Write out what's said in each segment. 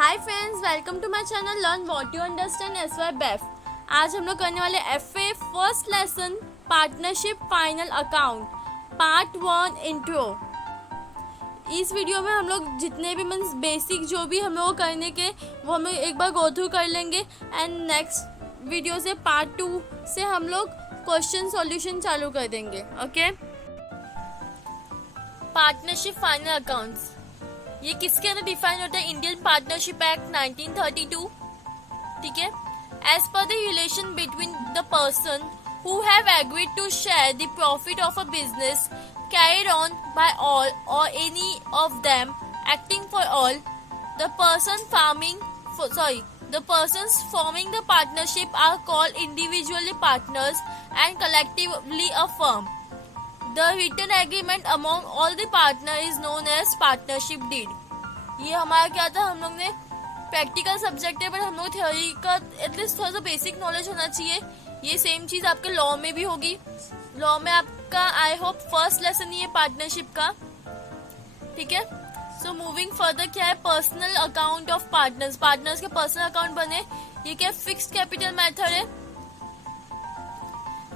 Hi friends, welcome to my channel learn what you understand S Y बेफ। आज हम लोग करने वाले एफए first lesson partnership final account part 1 intro. इस वीडियो में हम लोग जितने भी मीन्स बेसिक जो भी हम लोग करने के वो हम एक बार गो थ्रू कर लेंगे एंड नेक्स्ट वीडियो से पार्ट 2 से हम लोग क्वेश्चन सॉल्यूशन चालू कर देंगे। ओके, पार्टनरशिप फाइनल अकाउंट्स ये किसके अंदर डिफाइन होता है? Indian partnership act 1932। ठीक है, as per the relation between the person who have agreed to share the profit of a business carried on by all or any of them acting for all, the persons forming the partnership are called individually partners and collectively a firm. The written agreement among all the partners is known as partnership deed. ये हमारा क्या था, हम लोग ने practical subject है पर हम लोग थ्योरी का एटलीस्ट थोड़ा सा बेसिक नॉलेज होना चाहिए। ये सेम चीज आपके लॉ में भी होगी। लॉ में आपका आई होप फर्स्ट लेसन ही है पार्टनरशिप का। ठीक है, सो मूविंग फर्दर क्या है? Personal account of partners. Partners के पर्सनल अकाउंट बने, ये क्या फिक्स्ड कैपिटल मेथड है।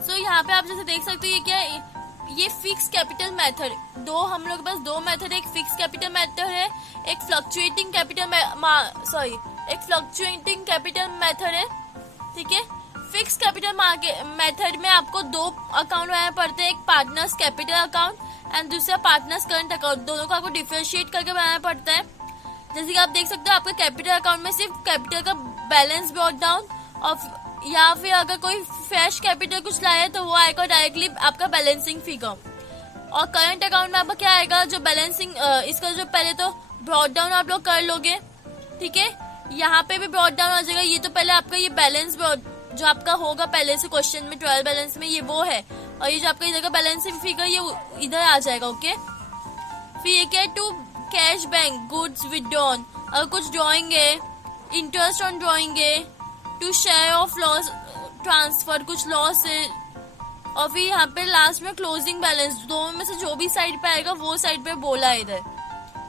सो यहाँ पे आप जैसे देख सकते हो ये क्या है, ये फिक्स कैपिटल मेथड। हम लोग के पास दो मेथड है, एक फिक्स कैपिटल मेथड है, एक फ्लक्चुएटिंग कैपिटल मेथड है। ठीक है, फिक्स कैपिटल मेथड में आपको दो अकाउंट बनाना पड़ते हैं, एक पार्टनर्स कैपिटल अकाउंट एंड दूसरा पार्टनर्स करंट अकाउंट। दोनों को आपको डिफरेंशिएट करके बनाना पड़ता है। जैसे कि आप देख सकते हो आपके कैपिटल अकाउंट में सिर्फ कैपिटल का बैलेंस ब्रॉट डाउन और या फिर अगर कोई फ्रेश कैपिटल कुछ लाए तो वो आएगा डायरेक्टली आपका बैलेंसिंग फिगर। और करंट अकाउंट में आपका क्या आएगा, जो बैलेंसिंग इसका जो पहले तो ब्रॉट डाउन आप लोग कर लोगे। ठीक है, यहाँ पे भी ब्रॉट डाउन आ जाएगा। ये तो पहले आपका ये बैलेंस जो आपका होगा पहले से क्वेश्चन में 12 बैलेंस में, ये वो है। और ये जो आपका इधर का बैलेंसिंग फिगर ये इधर आ जाएगा। ओके, फिर ये क्या है? To cash bank goods withdrawn, अगर कुछ ड्रॉइंग है, इंटरेस्ट ऑन ड्रॉइंग है, to share of loss transfer, कुछ लॉस है। और फिर यहाँ पे लास्ट में क्लोजिंग बैलेंस। दोनों में से जो भी साइड पे आएगा वो साइड पे बोला है इधर।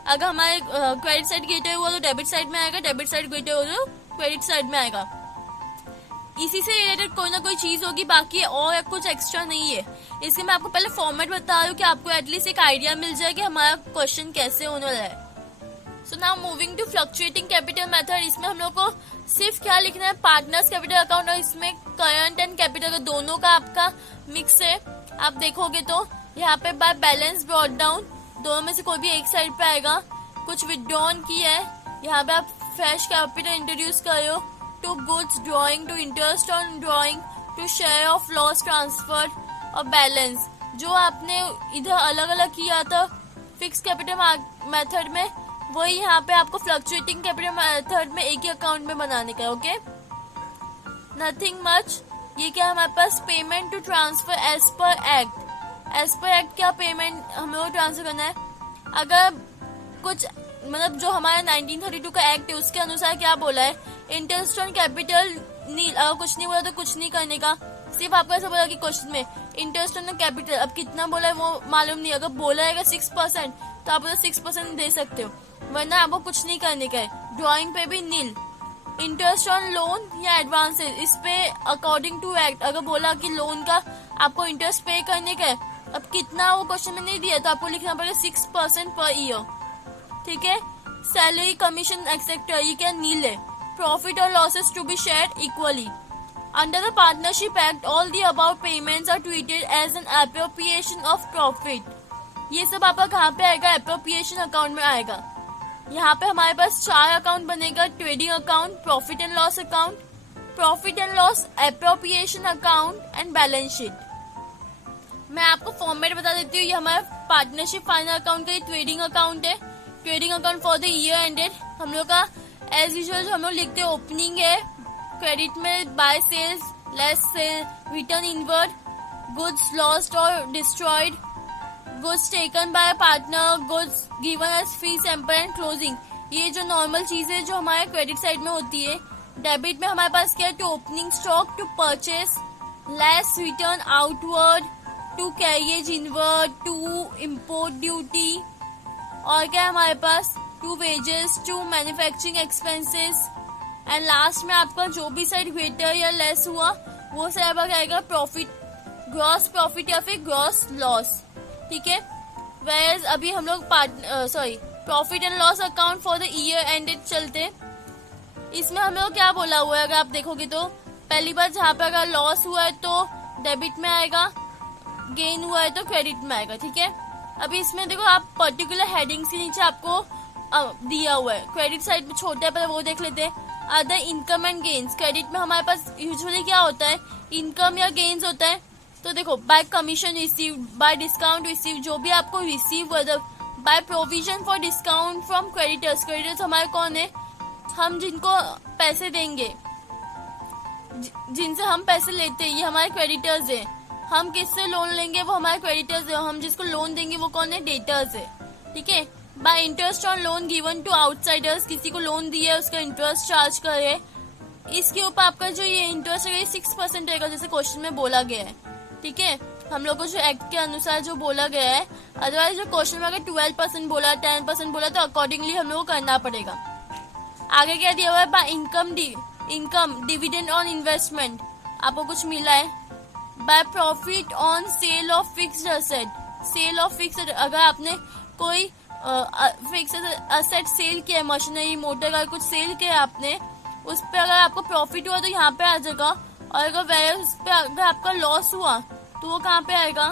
अगर हमारे क्रेडिट साइड ग्रेटर हुआ तो डेबिट साइड में आएगा, डेबिट साइड ग्रेटर हुआ तो क्रेडिट साइड में आएगा। इसी से रिलेटेड कोई ना कोई चीज होगी, बाकी और कुछ एक्स्ट्रा नहीं है। इसके मैं आपको पहले फॉर्मेट बता रही हूँ कि आपको एटलीस्ट एक आइडिया मिल जाए कि हमारा क्वेश्चन कैसे होने वाला है। So now moving to fluctuating capital method. इसमें हम लोग को सिर्फ क्या लिखना है? पार्टनर्स कैपिटल अकाउंट, और इसमें करंट एंड कैपिटल दोनों का आपका मिक्स है। आप देखोगे तो यहाँ पे बाय बैलेंस ब्रॉट डाउन दोनों में से कोई भी एक साइड पे आएगा। कुछ विदड्रॉन की है, यहाँ पे आप फ्रेश कैपिटल इंट्रोड्यूस करो। To goods drawing, to interest on drawing, to share of loss transfer और बैलेंस। जो आपने इधर अलग अलग किया था फिक्स कैपिटल मेथड में, वही यहाँ पे आपको फ्लक्चुएटिंग कैपिटल मेथड में एक ही अकाउंट में बनाने का। Okay, nothing much. ये क्या हमारे पास? Payment to transfer as per act. As per act क्या पेमेंट हम लोग ट्रांसफर करना है? अगर कुछ मतलब जो हमारा 1932 का एक्ट है उसके अनुसार क्या बोला है? इंटरेस्ट ऑन कैपिटल नील। अगर कुछ नहीं बोला तो कुछ नहीं करने का। सिर्फ आपको ऐसा बोला कि क्वेश्चन में इंटरेस्ट ऑन कैपिटल, अब कितना बोला है वो मालूम नहीं। अगर बोला है 6% तो आप 6% दे सकते हो, वरना आपको कुछ नहीं करने का है। ड्रॉइंग पे भी नील। इंटरेस्ट ऑन लोन या एडवांसेस, इस पे अकॉर्डिंग टू एक्ट अगर बोला कि लोन का आपको इंटरेस्ट पे करने का है, अब कितना वो क्वेश्चन में नहीं दिया तो आपको लिखना पड़ेगा 6% पर ईयर। ठीक है, सैलरी कमीशन एक्सेट्रा ये क्या नील है। प्रॉफिट और losses to be shared equally. Under the partnership act all the about payments are treated as an appropriation of profit. ये सब आपका कहाँ पे आएगा? एप्रोप्रिएशन अकाउंट में आएगा। यहाँ पे हमारे पास 4 अकाउंट बनेगा, trading account, profit and loss account, profit and loss appropriation account and balance sheet. मैं आपको फॉर्मेट बता देती हूँ। ये हमारा पार्टनरशिप फाइनल अकाउंट का ट्रेडिंग अकाउंट है। Trading account for the year ended हम लोग का एज यूजुअल हम लोग लिखते हैं। ओपनिंग है, क्रेडिट में by sales, less sale, return inward, goods lost और destroyed, goods taken by partner, goods given as free sample and closing. ये जो नॉर्मल चीजें जो हमारे क्रेडिट साइड में होती है। डेबिट में हमारे पास क्या है? To opening stock, to purchase, less return outward, to carriage inward, to import duty, और क्या है हमारे पास? To wages, to manufacturing expenses, and last में आपका जो भी साइड ग्रेटर या लेस हुआ वो साइड आएगा प्रॉफिट, ग्रॉस प्रॉफिट या फिर ग्रॉस लॉस। ठीक है, वेयर अभी हम लोग profit and loss account for the year ended चलते। इसमें हम लोग क्या बोला हुआ है, अगर आप देखोगे तो पहली बार जहाँ पे अगर लॉस हुआ है तो डेबिट में आएगा, गेन हुआ है तो क्रेडिट में आएगा। ठीक है, अभी इसमें देखो आप पर्टिकुलर हेडिंग्स के नीचे आपको दिया हुआ है। क्रेडिट साइड में छोटा है, पहले वो देख लेते हैं। Other income and gains, credit में हमारे पास यूजुअली क्या होता है, इनकम या गेन्स होता है। तो देखो bye commission receive, bye discount receive, जो भी आपको रिसीव हुआ, by provision for discount from creditors. Creditors हमारे कौन है, हम जिनको पैसे देंगे, जिनसे हम पैसे लेते हैं, ये हमारे क्रेडिटर्स है। हम किससे लोन लेंगे, वो हमारे क्रेडिटर्स है। हम जिसको लोन देंगे वो कौन है, डेटर्स है। ठीक है, by interest on loan given to outsiders, किसी को लोन दिया है उसका इंटरेस्ट चार्ज करे, इसके ऊपर आपका जो ये इंटरेस्ट है 6% रहेगा, जैसे क्वेश्चन में बोला गया है। ठीक है, हम लोग को जो एक्ट के अनुसार जो बोला गया है, अदरवाइज जो क्वेश्चन में अगर 12% बोला, 10% बोला तो अकॉर्डिंगली हम लोग को करना पड़ेगा। आगे क्या दिया हुआ है, by income dividend on investment, आपको कुछ मिला है। By profit on sale of fixed asset, sale of fixed, अगर आपने कोई फिक्स्ड असेट सेल किया, मशीनरी मोटर का कुछ सेल किया आपने, उस पर अगर आपको प्रॉफिट हुआ तो यहाँ पे आ जाएगा। और अगर उस पे अगर आपका लॉस हुआ तो वो कहाँ पे आएगा,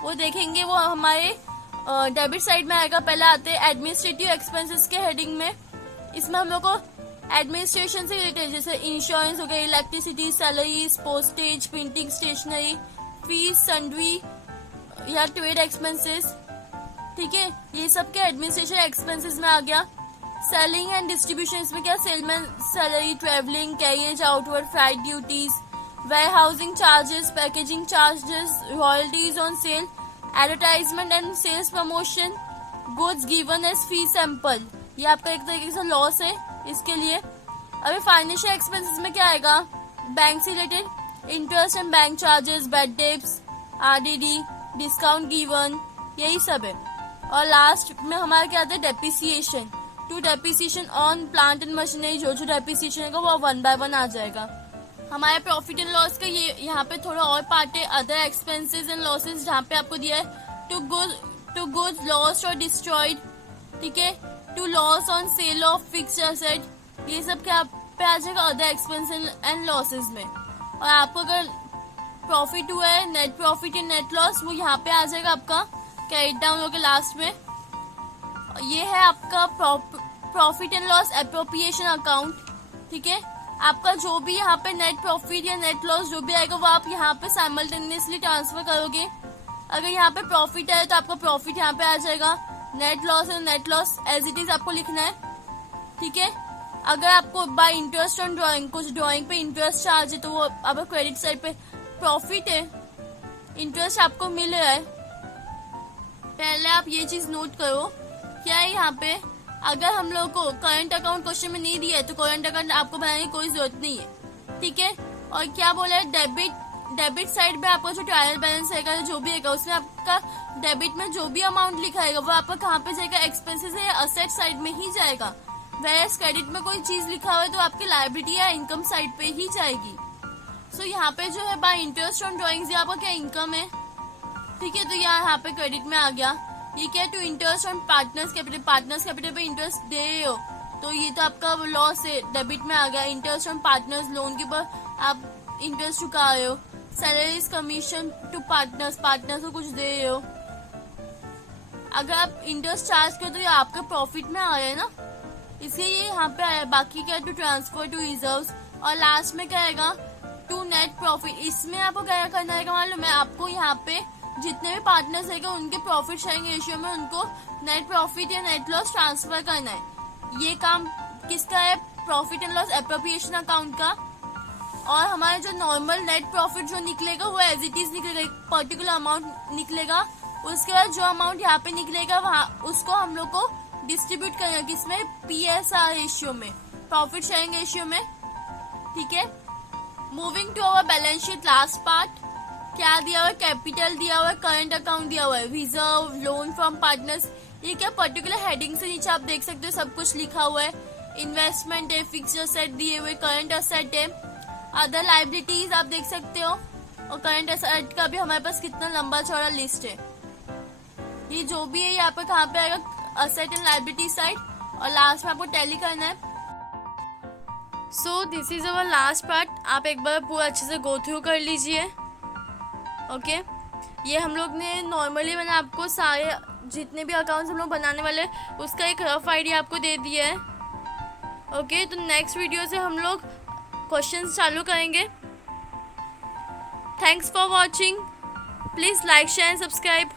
वो देखेंगे, वो हमारे डेबिट साइड में आएगा। पहले आते हैं एडमिनिस्ट्रेटिव एक्सपेंसेस के हेडिंग में। इसमें हम लोग को एडमिनिस्ट्रेशन से रिलेटेड जैसे इंश्योरेंस हो गया, electricity, salaries, postage, printing, stationery, fees, sundry या ट्रेड एक्सपेंसेस। ठीक है, ये सब के एडमिनिस्ट्रेशन एक्सपेंसेस में आ गया। सेलिंग एंड डिस्ट्रीब्यूशन, इसमें क्या, salesman salary, travelling, carrier outward, flight duties, warehousing charges, packaging charges, royalties on sale, advertisement and sales promotion, goods given as free sample, ये आपका एक तरीके से लॉस है इसके लिए। अभी फाइनेंशियल एक्सपेंसेस में क्या आएगा, बैंक से related, interest and bank charges, bad debts, RDD, discount given, यही सब है। और लास्ट में हमारा क्या आता है, depreciation, to depreciation on plant and machinery, जो डेप्रिसिएशन है वो 1 by 1 आ जाएगा। हमारे प्रॉफिट एंड लॉस का ये यहाँ पे थोड़ा और पार्ट है, अदर एक्सपेंसेस एंड लॉसेस, जहाँ पे आपको दिया है टू गुड्स लॉस्ट और डिस्ट्रॉयड। ठीक है, to loss on sale of fixed asset, ये सब क्या पे आ जाएगा, अदर एक्सपेंसेस एंड लॉसेस में। और आपको अगर प्रॉफिट हुआ है, नेट प्रॉफिट या नेट लॉस, वो यहाँ पे आ जाएगा आपका कैरेट डाउन होकर लास्ट में। ये है आपका profit and loss appropriation account. ठीक है, आपका जो भी यहाँ पे नेट प्रॉफिट या नेट लॉस जो भी आएगा वो आप यहाँ पे साइमल्टेनियसली ट्रांसफर करोगे। अगर यहाँ पे प्रॉफिट है तो आपका प्रॉफिट यहाँ पे आ जाएगा, नेट लॉस है net loss as it is आपको लिखना है। ठीक है, अगर आपको बाय इंटरेस्ट ऑन ड्राइंग, कुछ ड्राइंग पे इंटरेस्ट चार्ज है तो वो अब क्रेडिट साइड पे प्रॉफिट है, इंटरेस्ट आपको मिल रहा है। पहले आप ये चीज नोट करो, क्या है यहाँ पे, अगर हम लोग को करंट अकाउंट क्वेश्चन में नहीं दिया है तो करंट अकाउंट आपको बनाने की कोई जरूरत नहीं है। ठीक है, और क्या बोला है, डेबिट साइड में आपका जो ट्रायल बैलेंस रहेगा जो भी रहेगा उसमें आपका डेबिट में जो भी अमाउंट लिखा है वो आपका कहाँ पे जाएगा, एक्सपेंसेस या असेट साइड में ही जाएगा। वैसे क्रेडिट में कोई चीज लिखा हुआ है तो आपकी लायबिलिटी या इनकम साइड पे ही जाएगी। सो यहाँ पे जो है बाय इंटरेस्ट ऑन ड्रॉइंग्स, आपका क्या इनकम है। ठीक है, तो यहाँ पे क्रेडिट में आ गया। ये क्या है, to interest on partners capital, partners capital पे इंटरेस्ट दे रहे हो तो ये तो आपका लॉस है, डेबिट में आ गया। इंटरेस्ट ऑन पार्टनर्स, लोन के ऊपर आप इंटरेस्ट चुका रहे हो। Salaries commission to partners, partners को कुछ दे रहे हो। अगर आप इंटरेस्ट चार्ज करो तो ये आपके प्रॉफिट में आ रहा है ना, इसलिए ये यहाँ पे आया। बाकी क्या, टू ट्रांसफर टू रिजर्व्स, और लास्ट में क्या आएगा, टू नेट प्रॉफिट। इसमें आपको क्या करना है मालूम है, आपको यहाँ पे जितने भी पार्टनर्स रहेंगे उनके प्रॉफिट शेयरिंग रेशियो में उनको नेट प्रॉफिट या नेट लॉस ट्रांसफर करना है। ये काम किसका है, profit and loss appropriation account का। और हमारा जो नॉर्मल नेट प्रॉफिट जो निकलेगा वो एज इट इज निकलेगा, एक पर्टिकुलर अमाउंट निकलेगा। उसके बाद जो अमाउंट यहाँ पे निकलेगा वहाँ उसको हम लोग को डिस्ट्रीब्यूट करेंगे किसमें, PSR रेशियो में, प्रॉफिट शेयरिंग रेशियो में। ठीक है, moving to our balance sheet, last part क्या दिया हुआ है, कैपिटल दिया हुआ है, करंट अकाउंट दिया हुआ है, रिजर्व, लोन फ्रॉम पार्टनर्स, ये क्या पर्टिकुलर हेडिंग से नीचे आप देख सकते हो सब कुछ लिखा हुआ है। इन्वेस्टमेंट है, फिक्स्ड असेट दिए हुए, करंट असेट है, अदर लाइबिलिटीज आप देख सकते हो, और करंट असेट का भी हमारे पास कितना लंबा चौड़ा लिस्ट है। ये जो भी है यहाँ पे कहाँ पे आएगा, असेट एंड लाइबिलिटी साइड, और लास्ट में आपको टैली करना है। So this is our last part. आप एक बार पूरा अच्छे से गो थ्रू कर लीजिए। ओके ये हम लोग ने नॉर्मली मैंने आपको सारे जितने भी अकाउंट्स हम लोग बनाने वाले उसका एक रफ आइडिया आपको दे दिया है। ओके तो नेक्स्ट वीडियो से हम लोग क्वेश्चंस चालू करेंगे। Thanks for watching. Please like share and subscribe.